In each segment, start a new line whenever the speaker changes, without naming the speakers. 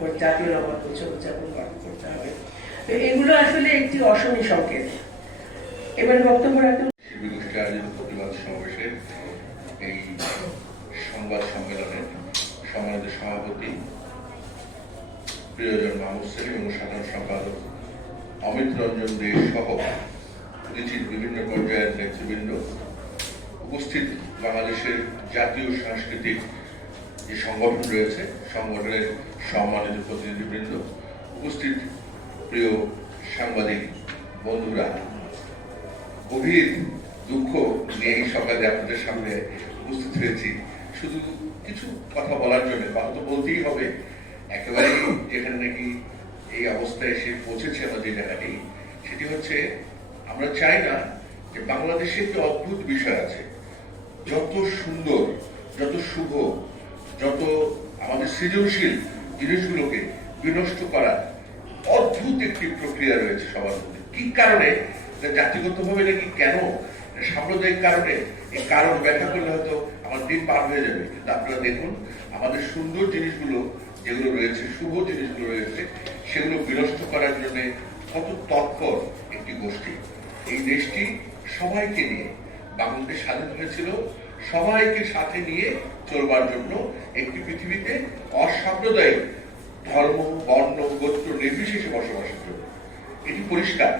উদযাপন করতে হবে। এগুলো আসলে একটি অশনি সংকেত। এবার বক্তব্য
আয়োজিত প্রতিবাদ সমাবেশে এই সংবাদ সম্মেলনে সম্মানিত সভাপতি, প্রিয়জন মাহমুদ সেলিম এবং সাধারণ সম্পাদক অমিত রঞ্জন দে সহ নিচিত বিভিন্ন পর্যায়ের নেতৃবৃন্দ উপস্থিত বাংলাদেশের জাতীয় সাংস্কৃতিক যে সংগঠন রয়েছে। সংগঠনের সম্মানিত প্রতিনিধিবৃন্দ, উপস্থিত প্রিয় সাংবাদিক বন্ধুরা, গভীর দুঃখ নিয়ে এই সকালে আপনাদের সামনে উপস্থিত হয়েছি। শুধু কিছু কথা বলার জন্য, কথা তো বলতেই হবে। একেবারে যেখানে নাকি এই অবস্থায় এসে পৌঁছেছে আমাদের জায়গাটি, সেটি হচ্ছে আমরা চাই না যে বাংলাদেশে একটি অদ্ভুত বিষয় আছে। যত সুন্দর, যত শুভ যত আমাদের সৃজনশীল জিনিসগুলোকে বিনষ্ট করার অদ্ভুত একটি প্রক্রিয়া রয়েছে সবার মধ্যে। কি কারণে? এটা জাতিগতভাবে নাকি কেন? সাম্প্রদায়িক কারণে? এই কারণ ব্যাখ্যা করলে হয়তো আমার দিন পার হয়ে যাবে। কিন্তু আপনারা দেখুন, আমাদের সুন্দর জিনিসগুলো যেগুলো রয়েছে, শুভ জিনিসগুলো রয়েছে, সেগুলো বিনষ্ট করার জন্য কত তৎপর একটি গোষ্ঠী। এই দেশটি সবাইকে নিয়ে। বাংলাদেশ স্বাধীন হয়েছিল সবাইকে সাথে নিয়ে চলবার জন্য একটি পৃথিবীতে অসাম্প্রদায়িক ধর্ম, বর্ণ, গোত্র নির্বিশেষে বসবাসের জন্য। এটি পরিষ্কার।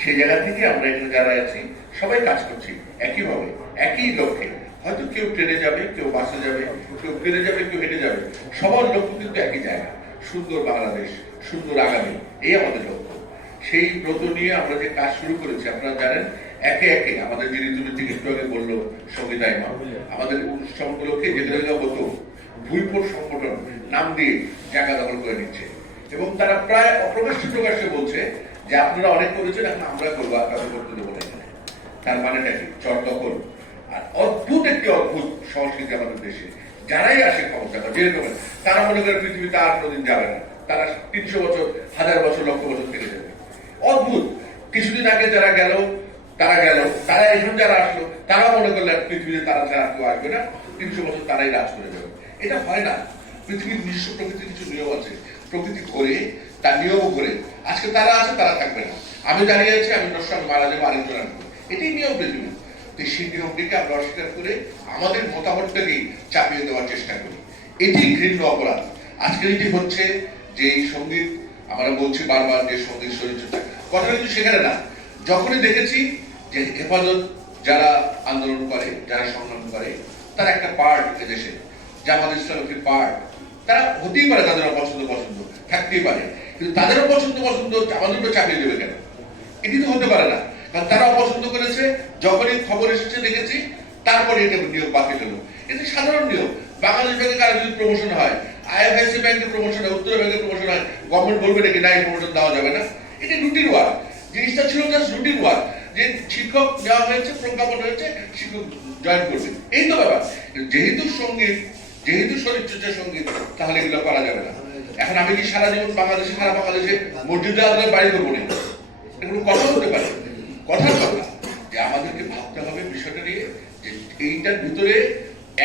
সেই জায়গা থেকে আমরা এখানে যারা আছি, সবাই কাজ করছি একইভাবে, একই লক্ষ্যে। হয়তো কেউ ট্রেনে যাবে, কেউ বাসে যাবে, কেউ প্লেনে যাবে, কেউ হেঁটে যাবে। সবার লক্ষ্য কিন্তু একই জায়গা। সুন্দর বাংলাদেশ, সুন্দর আগামী, এই আমাদের লক্ষ্য। সেই ব্রত নিয়ে আমরা যে কাজ শুরু করেছি, আপনারা জানেন, একে একে আমাদের যে ঋতুনীতি একটু আগে মা আমাদের অনুষ্ঠানগুলোকে যেগুলো হতো ভুইপুর সংগঠন নাম দিয়ে জায়গা দখল করে নিচ্ছে। এবং তারা প্রায় অপ্রকাশ্য প্রকাশ্যে বলছে যে আপনারা অনেক করেছেন, এখন আমরা করব কাউকে করতে দেবো এখানে। তার মানেটা কি? চর দখল। আর অদ্ভুত একটি অদ্ভুত সংস্কৃতি আমাদের দেশে। যারাই আসে ক্ষমতা যেরকম তারা মনে করে পৃথিবীতে আর কোনোদিন যাবে না। তারা তিনশো বছর, হাজার বছর, লক্ষ বছর থেকে যাবে। অদ্ভুত। কিছুদিন আগে যারা গেল তারা গেল? তারা এখন যারা আসলো তারা মনে করলেন পৃথিবীতে তারা ছাড়া কেউ আসবে না? তিনশো বছর তারাই রাজ করে যাবে এটা হয় না। পৃথিবীর নিজস্ব প্রকৃতির কিছু নিয়ম আছে। প্রকৃতি করে, তার নিয়ম করে, আজকে তারা আছে, তারা থাকবে না। আমি দাঁড়িয়ে আছি, আমি নষ্ট মারা যাব, আরেকজন আসব। এটাই নিয়ম পৃথিবী তো সেই নিয়মটিকে আমরা অস্বীকার করে আমাদের মতামতটাকেই চাপিয়ে দেওয়ার চেষ্টা করি। এটি ঘৃণ্য অপরাধ। আজকে যেটি হচ্ছে যে এই সংগীত, আমরা বলছি বারবার যে সংগীত শরীরচর্চা কথা কিন্তু সেখানে না। যখনই দেখেছি যে হেফাজত যারা আন্দোলন করে, যারা সংগ্রাম করে, তার একটা পার্ট এদেশে। জামাত ইসলামের পার্ট। তারা হতেই পারে তাদের অপছন্দ পছন্দ, থাকতেই পারে। কিন্তু তাদের অপছন্দ পছন্দ আমাদেরকে চাপিয়ে দেবে কেন? এটি তো হতে পারে না। কারণ তারা অপছন্দ করেছে, যখনই খবর এসেছে, দেখেছি, তারপরে এটা নিয়োগ বাতিল হলো। এটা সাধারণ নিয়ম বাংলাদেশ ব্যাংকে কারও যদি প্রমোশন হয় আইএফআইসি ব্যাংকের প্রমোশন হয়, উত্তর ব্যাংকের প্রমোশন হয় গভর্নমেন্ট বলবে নাকি, না, এই প্রমোশন দেওয়া যাবে না। এটা রুটিন ওয়ার্ক জিনিসটা ছিল জাস্ট রুটিন ওয়ার্ক যে শিক্ষক দেওয়া হয়েছে, প্রজ্ঞাপন হয়েছে, শিক্ষক জয়েন করবে। এই তো ব্যাপার। যেহেতু সংগীত, যেহেতু শরীরচর্চা সংগীত, তাহলে এগুলো করা যাবে না। এখন আমি কি সারা জীবন বাংলাদেশে, সারা বাংলাদেশে মসজিদে আদালত বাড়ি না এগুলো কথা হতে পারে। কথার কথা যে আমাদেরকে ভাবতে হবে বিষয়টা নিয়ে যে এইটার ভিতরে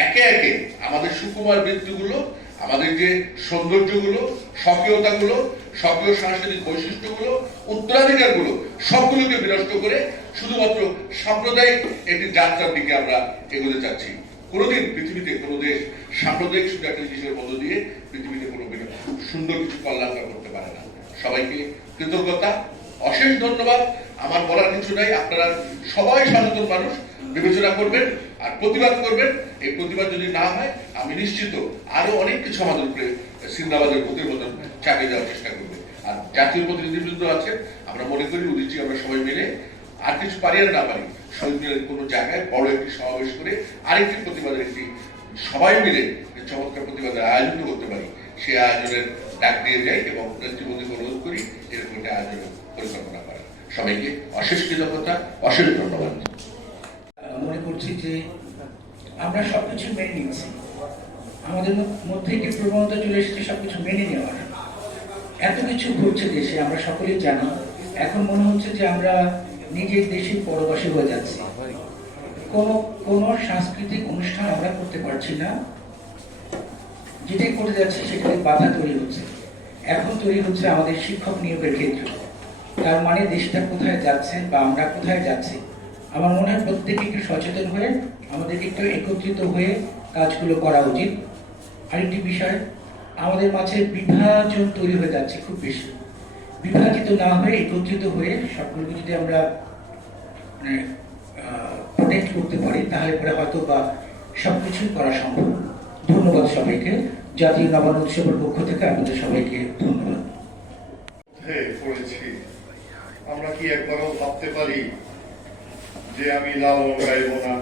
একে একে আমাদের সুকুমার বৃত্তিগুলো আমাদের যে সৌন্দর্যগুলো, স্বকীয়তাগুলো, স্বকীয় সাংস্কৃতিক বৈশিষ্ট্যগুলো, উত্তরাধিকারগুলো সবগুলোকে বিনষ্ট করে শুধুমাত্র সাম্প্রদায়িক একটি যাত্রার দিকে আমরা এগোতে চাচ্ছি। কোনোদিন পৃথিবীতে কোনো দেশ সাম্প্রদায়িক শুধু একটা জিনিসের মধ্য দিয়ে পৃথিবীতে কোনো সুন্দর কিছু কল্যাণকর করতে পারে না। সবাইকে কৃতজ্ঞতা, অশেষ ধন্যবাদ। আমার বলার কিছু নাই, আপনারা সবাই সচেতন মানুষ, বিবেচনা করবেন। আর প্রতিবাদ করবেন। এই প্রতিবাদ যদি না হয়, আমি নিশ্চিত আরও অনেক কিছু আমাদের উপরে সিন্দাবাদের প্রতির মতন চাপিয়ে দেওয়ার চেষ্টা করবে। আর জাতীয় প্রতিনিধিবৃন্দ আছে আমরা মনে করি উদিচ্ছি আমরা সবাই মিলে আর কিছু পারি আর না পারি শহীদ কোনো জায়গায় বড় একটি সমাবেশ করে আরেকটি প্রতিবাদের একটি সবাই মিলে চমৎকার প্রতিবাদের আয়োজন করতে পারি, সেই আয়োজনের ডাক দিয়ে যাই এবং নেতৃবৃন্দকে অনুরোধ করি এরকম একটা আয়োজনের পরিকল্পনা করা সবাইকে অশেষ কৃতজ্ঞতা, অশেষ ধন্যবাদ।
যে আমরা সবকিছু মেনে নিয়েছি। আমাদের মধ্যে একটি প্রবণতা চলে এসেছে, সবকিছু মেনে নেওয়ার। এত কিছু ঘটছে দেশে, আমরা সকলেই জানি। এখন মনে হচ্ছে যে আমরা নিজের দেশের পরবাসী হয়ে যাচ্ছি। কোনো কোনো সাংস্কৃতিক অনুষ্ঠান আমরা করতে পারছি না। যেটাই করে যাচ্ছি, সেখানে বাধা তৈরি হচ্ছে। এখন তৈরি হচ্ছে আমাদের শিক্ষক নিয়োগের ক্ষেত্র। তার মানে দেশটা কোথায় যাচ্ছে বা আমরা কোথায় যাচ্ছি? আমার মনে হয় প্রত্যেকে একটু সচেতন হয়ে, আমাদেরকে একটু একত্রিত হয়ে কাজগুলো করা উচিত। আরেকটি বিষয়, আমাদের মাঝে বিভাজন তৈরি হয়ে যাচ্ছে খুব বেশি। বিভাজিত না হয়ে, একত্রিত হয়ে সবগুলোকে যদি আমরা মানে প্রোটেক্ট করতে পারি, তাহলে পরে হয়তো বা সব সবকিছুই করা সম্ভব। ধন্যবাদ সবাইকে। জাতীয় নবান্ন উৎসবের পক্ষ থেকে আপনাদের সবাইকে ধন্যবাদ।
আমরা কি একবারও ভাবতে পারি যে আমি লালন গাইব না,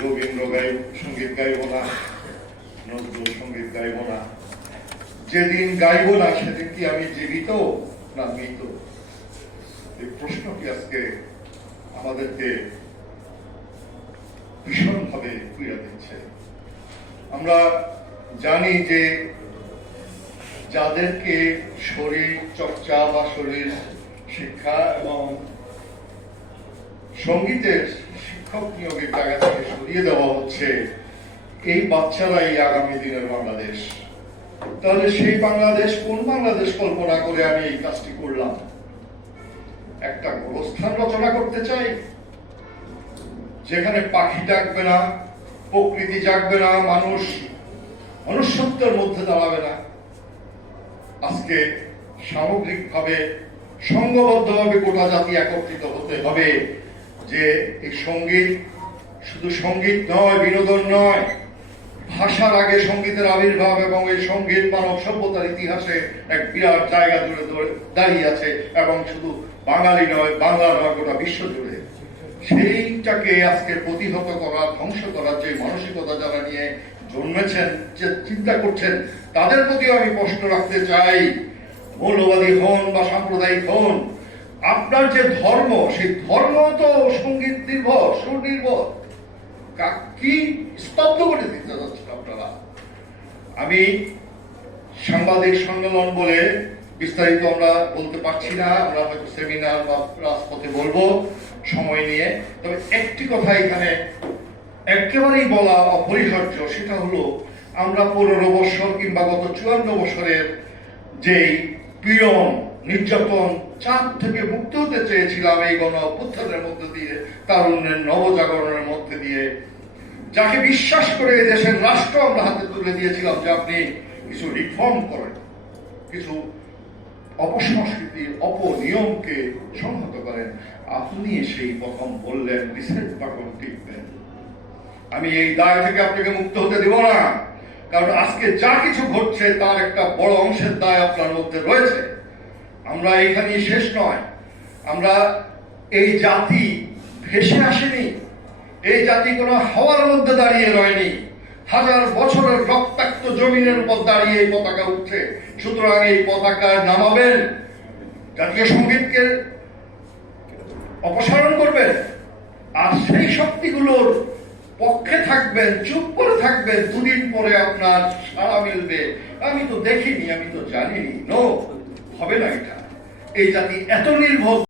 রবীন্দ্র গাই সংগীত গাইব না, নজরুল সংগীত গাইব না। যেদিন গাইব না, সেদিন কি আমি জীবিত না মৃত? এই প্রশ্নটি আজকে আমাদেরকে ভীষণভাবে পীড়া দিচ্ছে আমরা জানি যে যাদেরকে শরীর চর্চা বা শরীর শিক্ষা এবং সঙ্গীতের শিক্ষক নিয়োগের জায়গা থেকে সরিয়ে দেওয়া হচ্ছে এই বাচ্চারাই আগামী দিনের বাংলাদেশ। তাহলে সেই বাংলাদেশ, কোন বাংলাদেশ কল্পনা করে আমি এই কাজটি করলাম? একটা গোরস্থান রচনা করতে চাই, যেখানে পাখি ডাকবে না, প্রকৃতি জাগবে না, মানুষ মনুষ্যত্বের মধ্যে দাঁড়াবে না। আজকে সামগ্রিকভাবে সংঘবদ্ধভাবে গোটা জাতি একত্রিত হতে হবে। যে এই সংগীত শুধু সংগীত নয়, বিনোদন নয়, ভাষার আগে সঙ্গীতের আবির্ভাব এবং এই সংগীত মানব সভ্যতার ইতিহাসে এক বিরাট জায়গা জুড়ে ধরে দাঁড়িয়ে আছে এবং শুধু বাঙালি নয় বাংলা নয় গোটা বিশ্ব জুড়ে। সেইটাকে আজকে প্রতিহত করা, ধ্বংস করার যে মানসিকতা যারা নিয়ে জন্মেছেন, যে চিন্তা করছেন, তাদের প্রতিও আমি প্রশ্ন রাখতে চাই, মৌলবাদী হন বা সাম্প্রদায়িক হন আপনার যে ধর্ম, সেই ধর্ম তো সংগীত নির্ভর, সুর নির্ভর। কি স্তব্ধ করে দিতে যাচ্ছেন আপনারা? আমি সাংবাদিক সম্মেলন বলে বিস্তারিত আমরা বলতে পারছি না, আমরা হয়তো সেমিনার বা রাজপথে বলব সময় নিয়ে। তবে একটি কথা এখানে একেবারেই বলা অপরিহার্য, সেটা হলো আমরা পনেরো বছর কিংবা গত চুয়ান্ন বছরের যেই পীড়ন নির্যাতন চাপ থেকে মুক্ত হতে চেয়েছিলাম এই গণ অভ্যুত্থানের মধ্যে দিয়ে, তারুণ্যের নবজাগরণের মধ্যে দিয়ে। যাকে বিশ্বাস করে দেশের রাষ্ট্র আমরা হাতে তুলে দিয়েছিলাম যে আপনি কিছু রিফর্ম করেন, কিছু অপসংস্কৃতির অপনিয়মকে সংহত করেন। আপনি সেই প্রথম বললেন, রিসেট বাটন টিপবেন আমি এই দায় থেকে আপনাকে মুক্ত হতে দেব না, কারণ আজকে যা কিছু ঘটছে তার একটা বড় অংশের দায় আপনার মধ্যে রয়েছে। আমরা এখানেই শেষ নয়। আমরা এই জাতি ভেসে আসেনি। এই জাতি কোনো হাওয়ার মধ্যে দাঁড়িয়ে রয়নি। হাজার বছরের রক্তাক্ত জমিনের উপর দাঁড়িয়ে এই পতাকা উঠছে। সুতরাং এই পতাকা নামাবেন, জাতীয় সঙ্গীতকে অপসারণ করবেন, আর সেই শক্তিগুলোর পক্ষে থাকবেন, চুপ করে থাকবেন, দুদিন পরে আপনার সারা মিলবে। আমি তো দেখিনি, আমি তো জানিনি। নো হবে না এটা। এই জাতি এত নির্ভর